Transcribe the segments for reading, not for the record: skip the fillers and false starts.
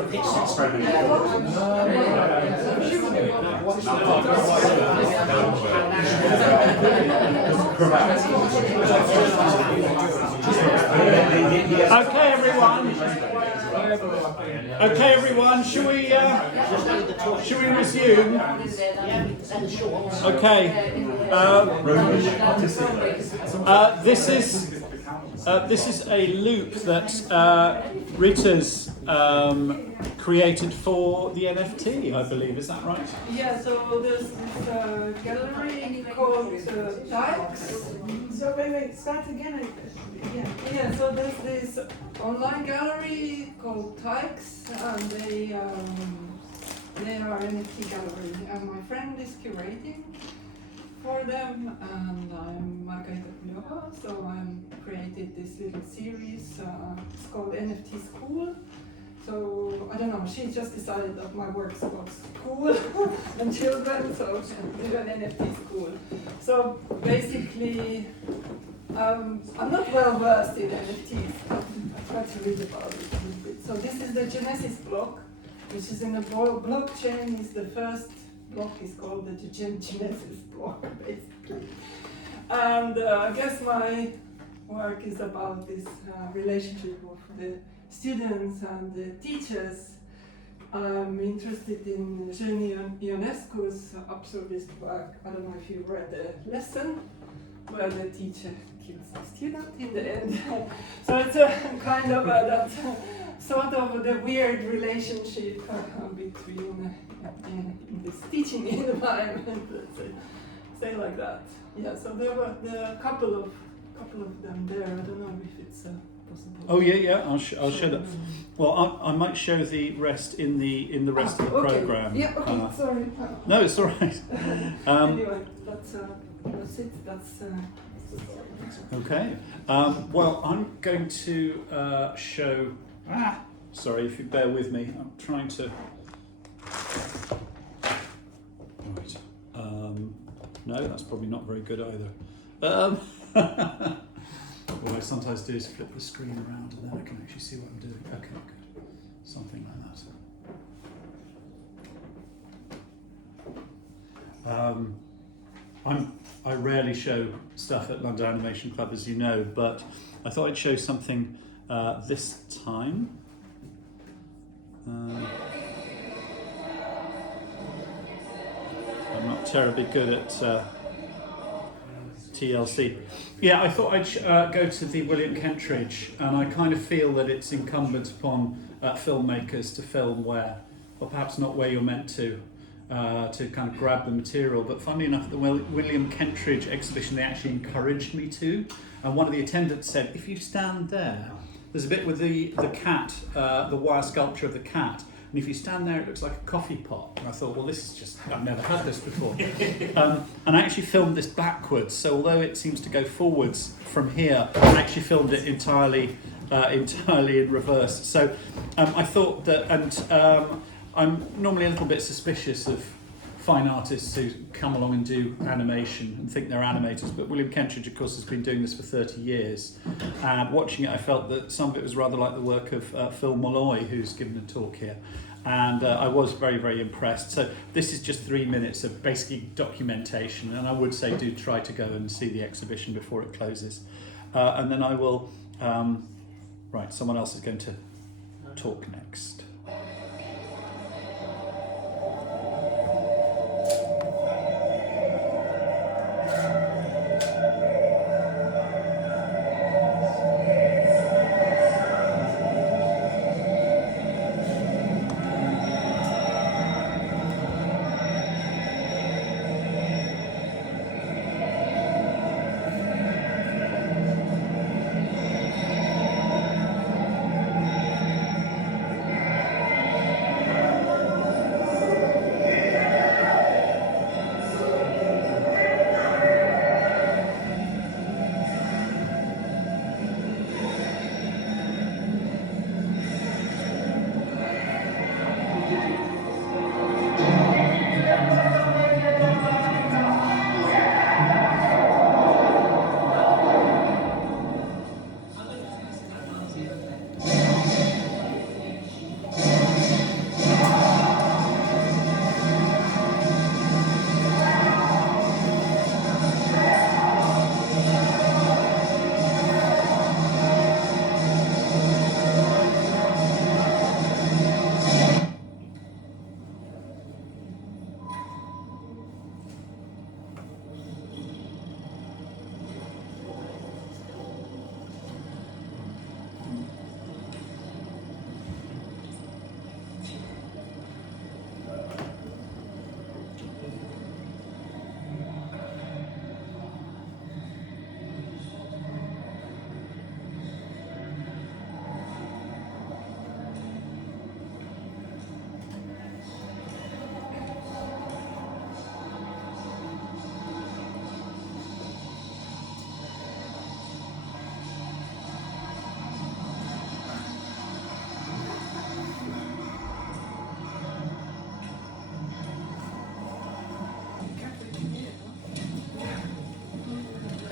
Okay, everyone. Okay, everyone. Shall we resume? Okay. This is a loop that Rita's created for the NFT, I believe. Is that right? Yeah. So there's this gallery called Tykes. So wait, start again. Yeah, so there's this online gallery called Tykes, and they are NFT gallery, and my friend is curating for them, and I'm Margarita Kulova, so I'm created this little series. It's called NFT School. So I don't know, she just decided that my work was cool and children, so she did an NFT school. So basically, I'm not well versed in NFTs, but I try to read about it a little bit. So this is the Genesis block, which is in a blockchain. Is the first block is called the Genesis block, basically. And I guess my work is about this relationship of the students and the teachers. I'm interested in Eugenie Ionescu's absurdist work. I don't know if you read the lesson where the teacher kills the student in the end. So it's a kind of that sort of the weird relationship between in this teaching environment. Let's say like that. Yeah. So there are a couple of them there. I don't know if it's possible. Oh yeah. I'll show that. Well, I might show the rest in the rest of the program. Yeah. Okay. Sorry. No, it's all right. Anyway, that's it. Okay. Well, I'm going to show. Sorry, if you bear with me. I'm trying to. Right. No, that's probably not very good either. What I sometimes do is flip the screen around and then I can actually see what I'm doing. Okay, good. Something like that. I rarely show stuff at London Animation Club, as you know, but I thought I'd show something this time. I'm not terribly good at TLC. Yeah, I thought I'd go to the William Kentridge, and I kind of feel that it's incumbent upon filmmakers to film where, or perhaps not where you're meant to kind of grab the material. But funnily enough, at the William Kentridge exhibition, they actually encouraged me to. And one of the attendants said, if you stand there, there's a bit with the cat, the wire sculpture of the cat. And if you stand there, it looks like a coffee pot. And I thought, well, this is just, I've never had this before. And I actually filmed this backwards. So although it seems to go forwards from here, I actually filmed it entirely in reverse. So I thought that, and I'm normally a little bit suspicious of fine artists who come along and do animation and think they're animators, but William Kentridge, of course, has been doing this for 30 years. And watching it, I felt that some of it was rather like the work of Phil Malloy, who's given a talk here. And I was very, very impressed. So this is just 3 minutes of basically documentation, and I would say do try to go and see the exhibition before it closes. And then I will, right, someone else is going to talk next.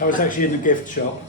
I was actually in the gift shop.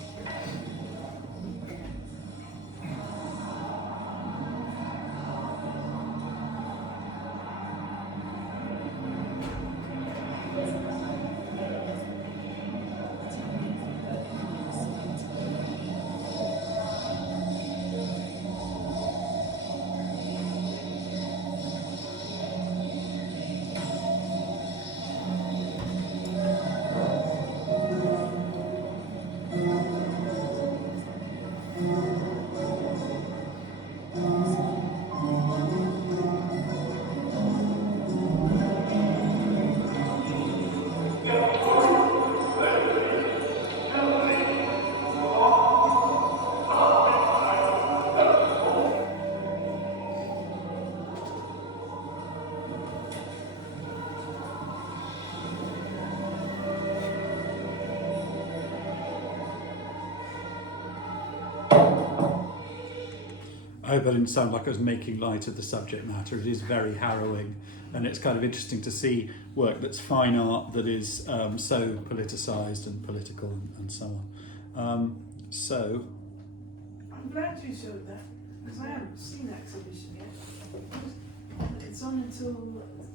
I hope I didn't sound like I was making light of the subject matter. It is very harrowing, and it's kind of interesting to see work that's fine art that is so politicised and political and so on. So, I'm glad you showed that, because I haven't seen the exhibition yet. It's on until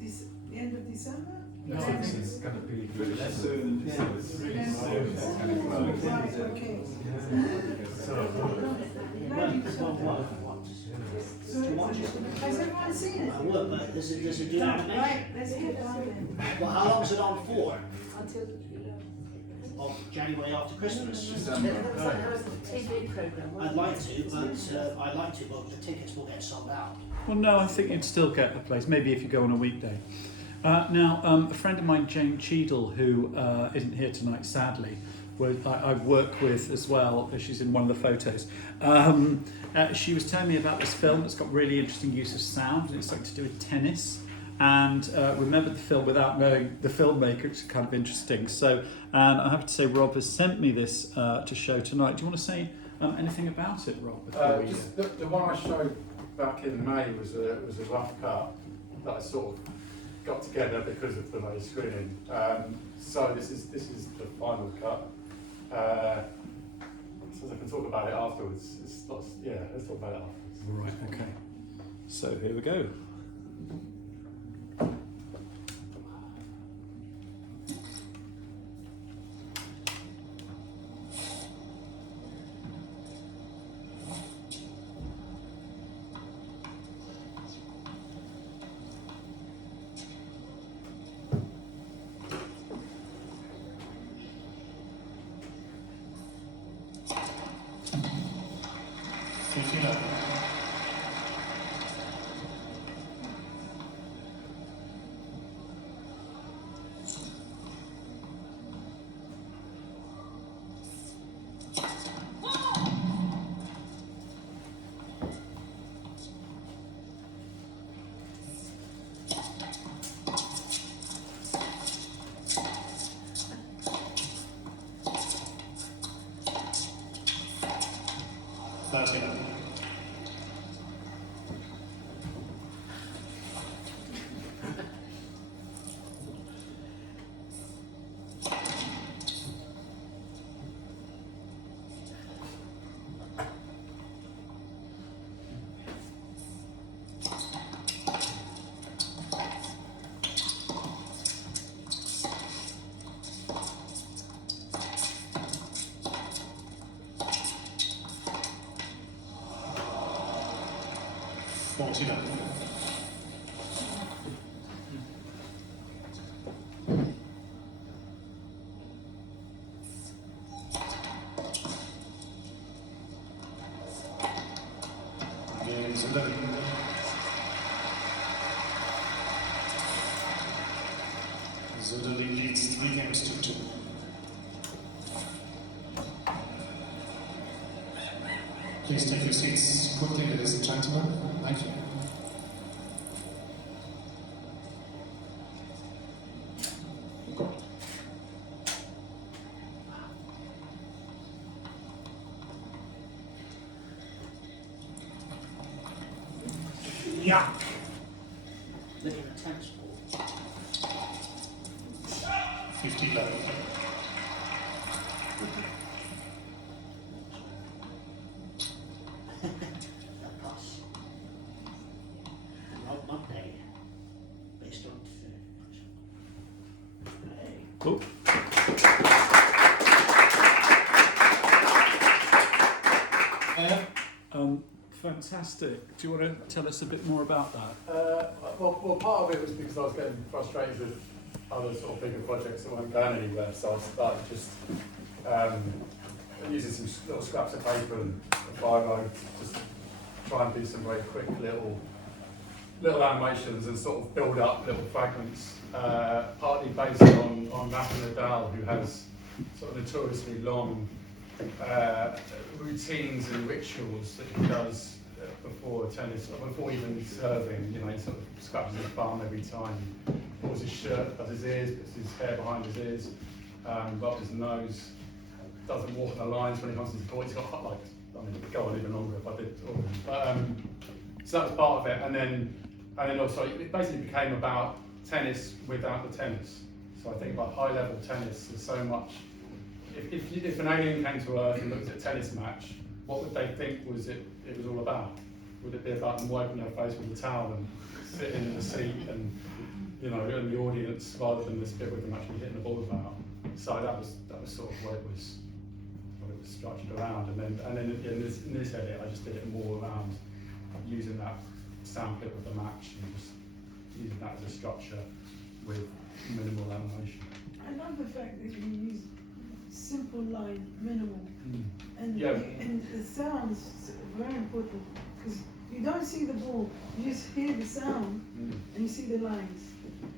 the end of December? No, I think it's going to be really soon. Yeah. It's really soon. It's going to close. Right, okay. Glad you showed that. So, has everyone seen it? I would, but there's a denomination. Right, let's get down then. Well, how long is it on for? Until Of January after Christmas? December. there was a TV programme. I'd like to, but the tickets will get sold out. well, no, I think you'd still get a place, maybe if you go on a weekday. Now, a friend of mine, Jane Cheadle, who isn't here tonight, sadly, I work with as well, she's in one of the photos. She was telling me about this film that's got really interesting use of sound, and it's something to do with tennis. And remembered the film without knowing the filmmaker, which is kind of interesting. So, and I have to say, Rob has sent me this to show tonight. Do you want to say anything about it, Rob? Before we... Just the one I showed back in May was a rough cut that I sort of got together because of the May screening. So this is the final cut. So I can talk about it afterwards. Let's talk about it afterwards. Right. Okay. So here we go. Zuderli leads 3 games to 2. Please take your seats quickly, ladies and gentlemen. Thank you. Yuck! Living in a tennis ball. 50 love. Pass. Rob Monday. Based on. Hey. Oh. Fantastic. Do you want to tell us a bit more about that? Well, part of it was because I was getting frustrated with other sort of bigger projects that weren't going anywhere, so I started just using some little scraps of paper and a biro, just try and do some very quick little animations and sort of build up little fragments, partly based on Nathan Nadal, who has sort of notoriously long routines and rituals that he does before tennis, or before even serving. You know, he sort of scratches his bum every time, pulls his shirt, does his ears, puts his hair behind his ears, rubs his nose, doesn't walk on the lines when he comes into court. He's got like, I mean, it'd go on even longer if I did all of them. But so that was part of it, and then also it basically became about tennis without the tennis. So I think about high level tennis, there's so much. If an alien came to Earth and looked at a tennis match, what would they think it was all about? Would it be about them wiping their face with a towel and sitting in the seat and, you know, in the audience, rather than this bit with them actually hitting the ball about? So that was sort of what it was structured around. And then in this edit, I just did it more around using that sound clip of the match and just using that as a structure with minimal animation. I love the fact that you use simple line, minimal, and Yeah. and the sounds very important because you don't see the ball, you just hear the sound and you see the lines.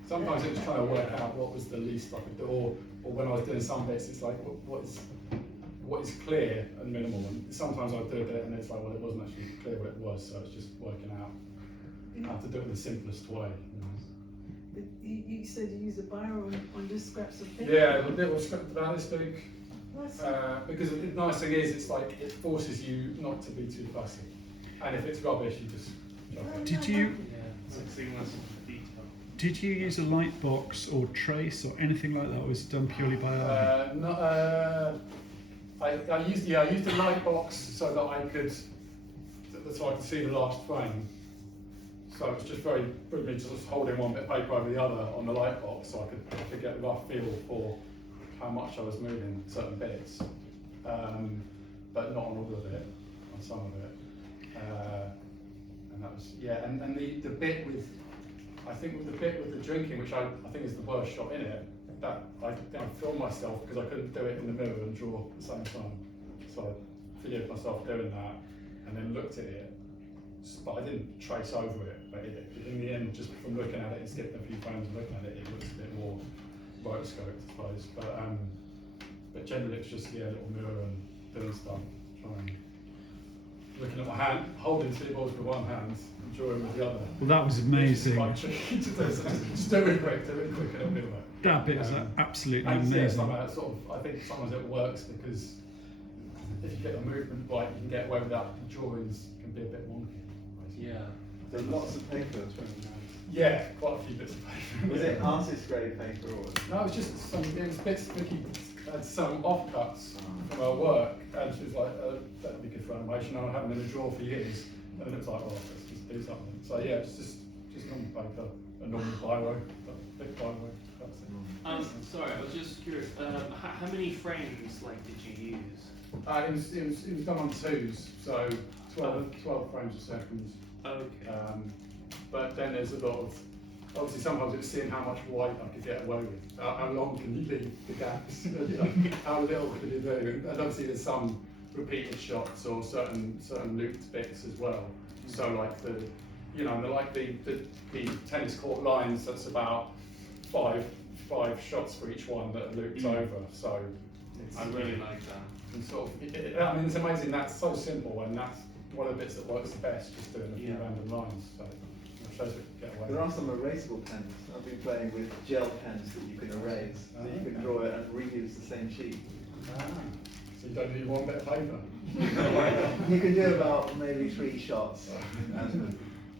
Sometimes it was trying to work out what was the least I could do, or when I was doing some bits, it's like what is clear and minimal. And sometimes I'd do a bit and it's like, well, it wasn't actually clear what it was, so it's just working out how to do it in the simplest way. You know? But you said you use a biro on just scraps of paper. Yeah, a little script about this big. That's Because the nice thing is, it's like it forces you not to be too fussy, and if it's rubbish, you just chuck it. Did you use a light box or trace or anything like that, or was it done purely by eye? I used a light box so that I could see the last frame. So it's just very me just holding one bit of paper over the other on the light box, so I could get a rough feel for how much I was moving certain bits, but not on all of it, on some of it. And that was and the bit with, I think with the bit with the drinking, which I think is the worst shot in it, that I filmed myself because I couldn't do it in the mirror and draw at the same time. So I videoed myself doing that and then looked at it, but I didn't trace over it. But in the end, just from looking at it and skipping a few frames and looking at it, it looks a bit more rotoscoped, I suppose. But generally it's just a little mirror and doing stuff, looking at my hand, holding two balls with one hand and drawing with the other. Well, that was amazing. It's quite tricky to do, so just do it quick and it'll be all right. That bit is absolutely And amazing. I think sometimes it works because if you get the movement right, you can get away with that. The drawings can be a bit wonky. Yeah. There's lots of paper. Yeah, quite a few bits of paper. Was it artist grade paper or? No, it was just it was bits. Vicky had some offcuts from her work, and she was like, "That'd be good for animation." I haven't been in a drawer for years, and it was like, "Oh, let's just do something." So yeah, it's just normal paper, a normal biro, a big biro. That's it. Sorry, I was just curious. How many frames did you use? It was done on twos, so 12 frames a second. Okay. But then there's a lot of, obviously sometimes it's seeing how much white I could get away with. How long can you leave the gaps? You know, how little can you do? And obviously there's some repeated shots or certain looped bits as well. So like the tennis court lines, that's about five shots for each one that are looped over. So I really like that. and sort of, it's amazing. That's so simple, and that's one of the bits that works the best. Just doing a few random lines. So it shows it get away. There are some erasable pens. I've been playing with gel pens that you can erase, so you can draw it and reuse the same sheet. So you don't need one bit of paper. You can do about maybe 3 shots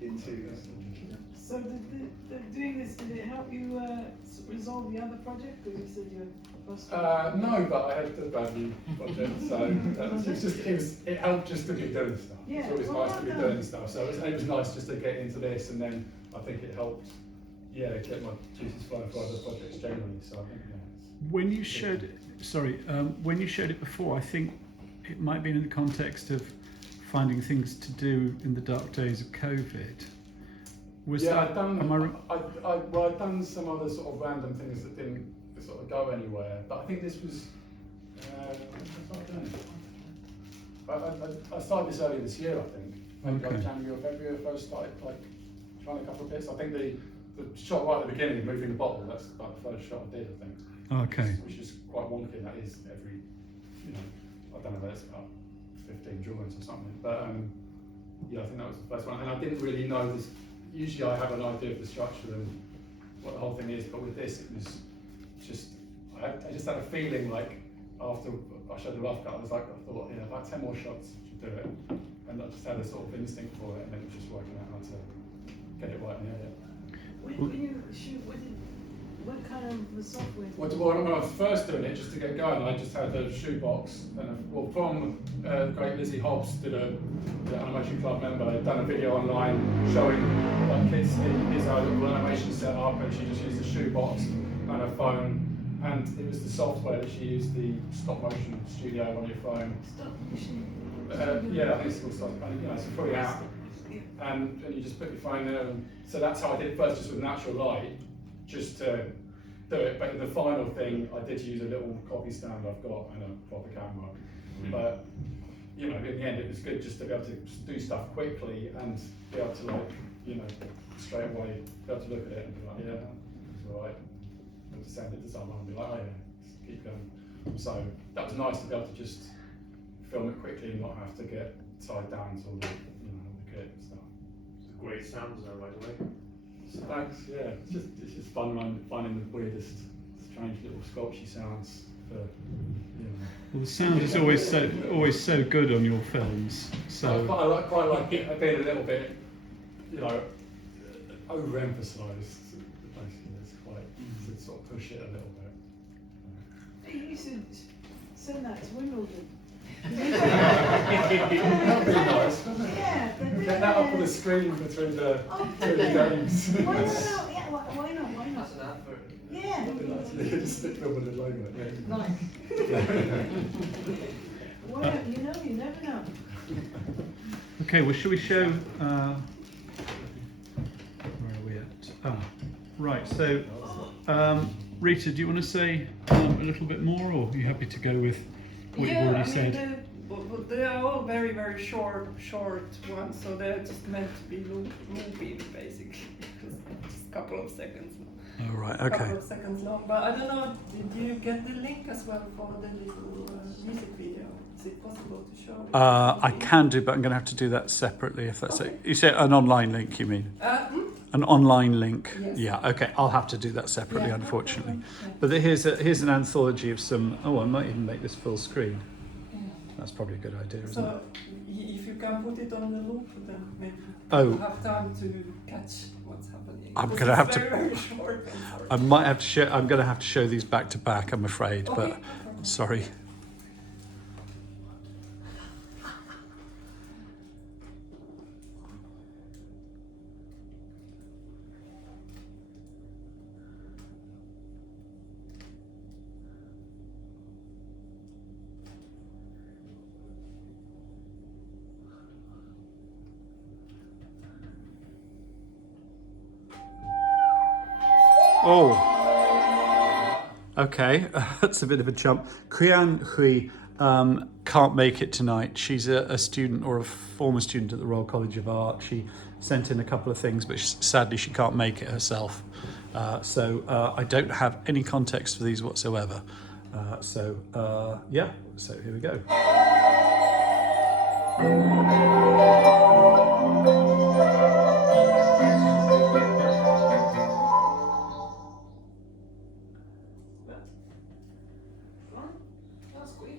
in 2. So doing this, did it help you resolve the other project? Because you said you're No, but I had the value project, so it helped just to be doing stuff. Yeah, It's always well nice to be done. doing stuff. So it was nice just to get into this, and then I think it helped, get my juices flowing for other projects generally. So I think When you showed it, when you showed it before, I think it might be in the context of finding things to do in the dark days of COVID. Was that? I'd done. Am I I'd done some other sort of random things that didn't sort of go anywhere, but I think this was. I started this earlier this year, I think. Maybe like January or February, I first started like trying a couple of bits. I think the shot right at the beginning, moving the bottle, that's like the first shot I did, I think. Okay. Which is quite wonky. That is every, I don't know, that's about 15 drawings or something. But I think that was the first one. And I didn't really know this. Usually I have an idea of the structure and what the whole thing is, but with this it was just, I just had a feeling like after I showed the rough cut, I thought, about 10 more shots should do it. And I just had a sort of instinct for it, and then it was just working out how to get it right in the edit. When you shoot, what kind of software? When I was first doing it, just to get going, I just had a shoebox, and from great Lizzie Hobbs did the animation club member, they'd done a video online showing like kids in his little animation set up, and she just used a shoebox and a phone, and it was the software that she used, the stop motion studio on your phone. Stop motion. I think it's called stop. It's a free app, and you just put your phone there, and so that's how I did it first, just with natural light, just to do it. But in the final thing, I did use a little copy stand I've got and a proper camera. But in the end, it was good just to be able to just do stuff quickly and be able to straight away be able to look at it and be like, yeah, it's all right. And to send it to someone and be like, oh yeah, just keep going. So that was nice to be able to just film it quickly and not have to get tied down to all the kit and stuff. It's a great sound design, by the way. So thanks, yeah. It's just fun finding the weirdest, strange little sculpture sounds for, Well, the sound is always so good on your films. So I quite like it being a little bit, overemphasised. Basically, it's quite to sort of push it a little bit. You should send that to Wimbledon. That'd be nice, wouldn't it? Yeah, Get that up on the screen between the games. Why not? Yeah, why not? That's an advert. Yeah. Just stick them with the logo. Nice. Why not? You never know. okay, well, shall we show? Where are we at? Right. So, Rita, do you want to say a little bit more, or are you happy to go with what you've already said? They are all very, very short ones, so they're just meant to be looping, basically. Just a couple of seconds. Oh, right, A couple okay. of seconds long. But I don't know, did you get the link as well for the little music video? Is it possible to show it? I can do, but I'm going to have to do that separately if that's it. You say an online link, you mean? An online link? Yes. Yeah, okay. I'll have to do that separately, Yeah, unfortunately. no problem. But here's an anthology of some. Oh, I might even make this full screen. Yeah. That's probably a good idea, isn't it? So if you can put it on the loop, then maybe Oh. you'll have time to catch what's happening. I'm Because gonna it's have to- very, very short. I'm sorry. I might have to show. I'm going to have to show these back to back, I'm afraid. Okay, But no problem. sorry. Oh, okay, that's a bit of a jump. Krian Hui can't make it tonight. She's a student or a former student at the Royal College of Art. She sent in a couple of things, but sadly she can't make it herself. So I don't have any context for these whatsoever. Yeah, so here we go. That's quick.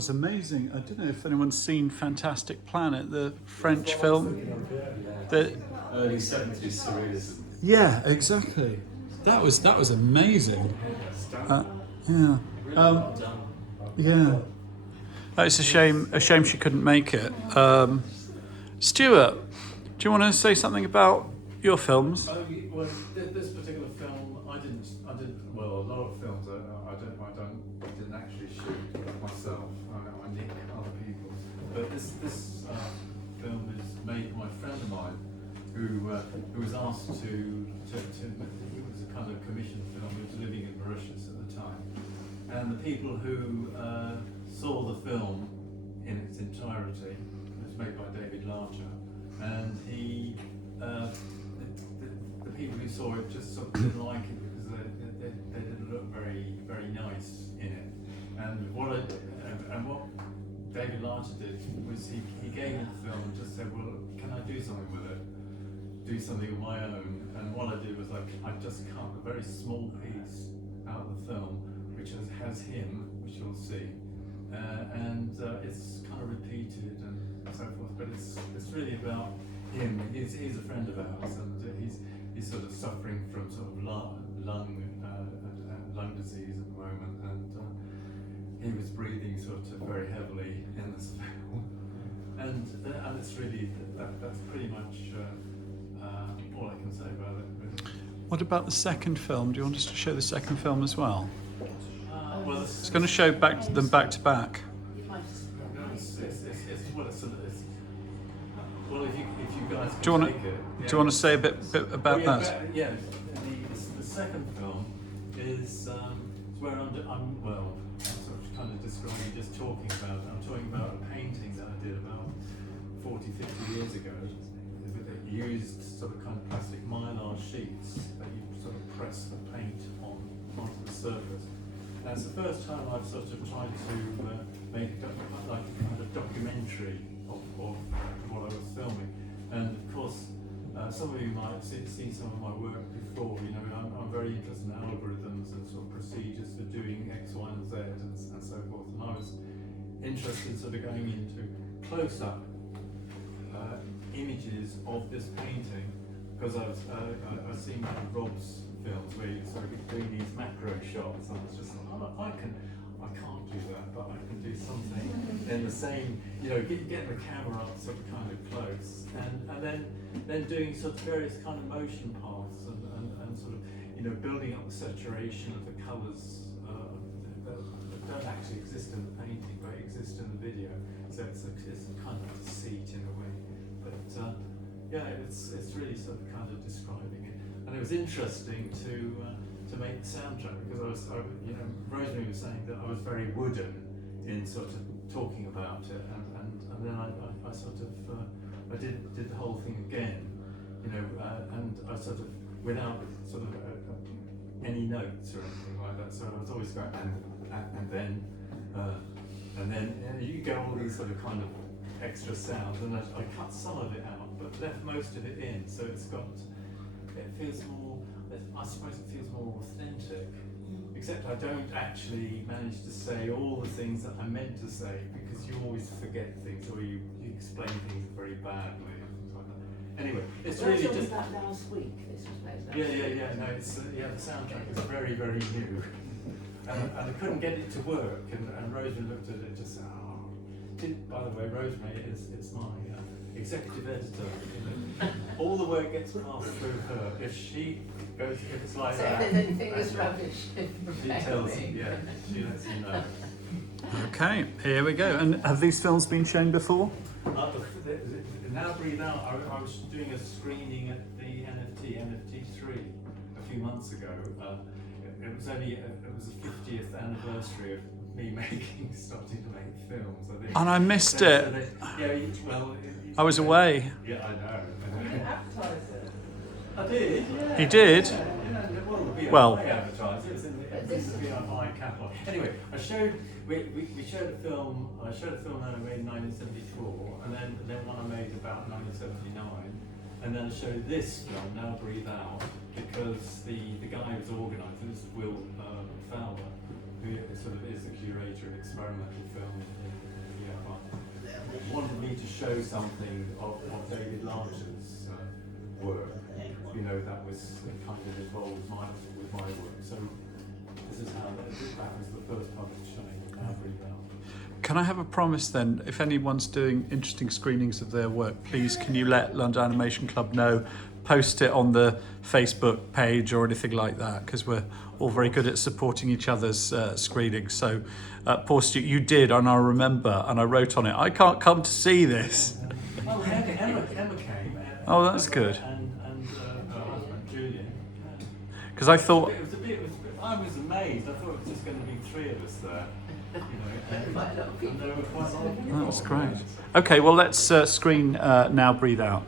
was amazing. I don't know if anyone's seen Fantastic Planet, the French film. The early 70s surrealism. yeah, exactly. That was amazing. Yeah. Yeah. It's a shame. A shame she couldn't make it. Stuart, do you want to say something about your films? Well, this particular film, I didn't. Well, a lot of films I didn't actually shoot myself. I nick other people's. But this film is made by a friend of mine who was asked to. It was a kind of commissioned film. He was living in Mauritius at the time, and the people who saw the film in its entirety. It was made by David Larcher, and he. The people who saw it just sort of didn't like it because they didn't look very nice in it. And what David Larcher did was he gave me the film and just said, well, can I do something with it? Do something of my own. And what I did was I just cut a very small piece out of the film which has him, which you'll see. And it's kind of repeated and so forth, but it's really about him. He's a friend of ours, and he's sort of suffering from sort of lung disease at the moment, and he was breathing sort of very heavily in this film, and it's really that's pretty much all I can say about it. Really. What about the second film? Do you want us to show the second film as well? Well, It's going to show back to back. Well, if you guys Do you want to? take it, yeah. Do you want to say a bit about that? Yeah, the second film is where I'm sort of kind of describing, just talking about it. I'm talking about a painting that I did about 40, 50 years ago. That used sort of kind of plastic mylar sheets that you sort of press the paint onto the surface. And it's the first time I've sort of tried to make like a kind of documentary of what I was filming. And of course, some of you might have seen some of my work before. You know, I'm very interested in algorithms and sort of procedures for doing X, Y, and Z and so forth. And I was interested in sort of going into close-up images of this painting because I've seen Rob's films where you're sort of doing these macro shots, and I was just like, oh, I can't do that, but I can do something in the same, you know, getting the camera up sort of kind of close, and then doing sort of various kind of motion paths and sort of, you know, building up the saturation of the colours that don't actually exist in the painting, but exist in the video. So it's a kind of deceit in a way, but yeah, it's really sort of kind of describing it. And it was interesting to make the soundtrack because you know, Rosemary was saying that I was very wooden in sort of talking about it, and then I sort of I did the whole thing again, you know, and I sort of without sort of any notes or anything like that. So I was always going and then you get all these sort of kind of extra sounds, and I cut some of it out, but left most of it in. So it feels more, I suppose it feels more authentic, except I don't actually manage to say all the things that I meant to say because you always forget things or you explain things very badly and things like that. Anyway, it's really was just. that last week? This was made last week. Yeah. No, it's the soundtrack is very new, and I couldn't get it to work. And Rosemary looked at it and just said, "Oh." By the way, Rosemary is my executive editor. You know, all the work gets passed through her. If it's like So that. if there's anything that's rubbish, She tells me, yeah, she lets me know. Okay, here we go. And have these films been shown before? Now Breathe Out, I was doing a screening at the NFT3 a few months ago. It was the 50th anniversary of me starting to make films, I think. And I missed it. I was away. Yeah, I know. You can advertise it. I did. Yeah. He did? Yeah, Well. advertised. It was in the BI catalogue. Anyway, we showed a film. I showed a film that I made in 1974, and then one I made about 1979, and then I showed this film, Now Breathe Out, because the guy who's organising this, Will Fowler, who is sort of is a curator of experimental film in the EFI. Wanted me to show something of David Larcher's work, you know, that was kind of involved with my work. So this is how that was the first published showing. Now breathe out. Can I have a promise then? If anyone's doing interesting screenings of their work, please can you let London Animation Club know? Post it on the Facebook page or anything like that, because we're all very good at supporting each other's screenings. So, Paul Stewart, you did, and I remember, and I wrote on it, I can't come to see this. Well, Emma came. Oh, that's good. And her husband, Julian. Because I thought, I was amazed. I thought it was just going to be three of us there. You know, and there were quite a lot of people. that was great. Okay, well, let's screen Now Breathe Out.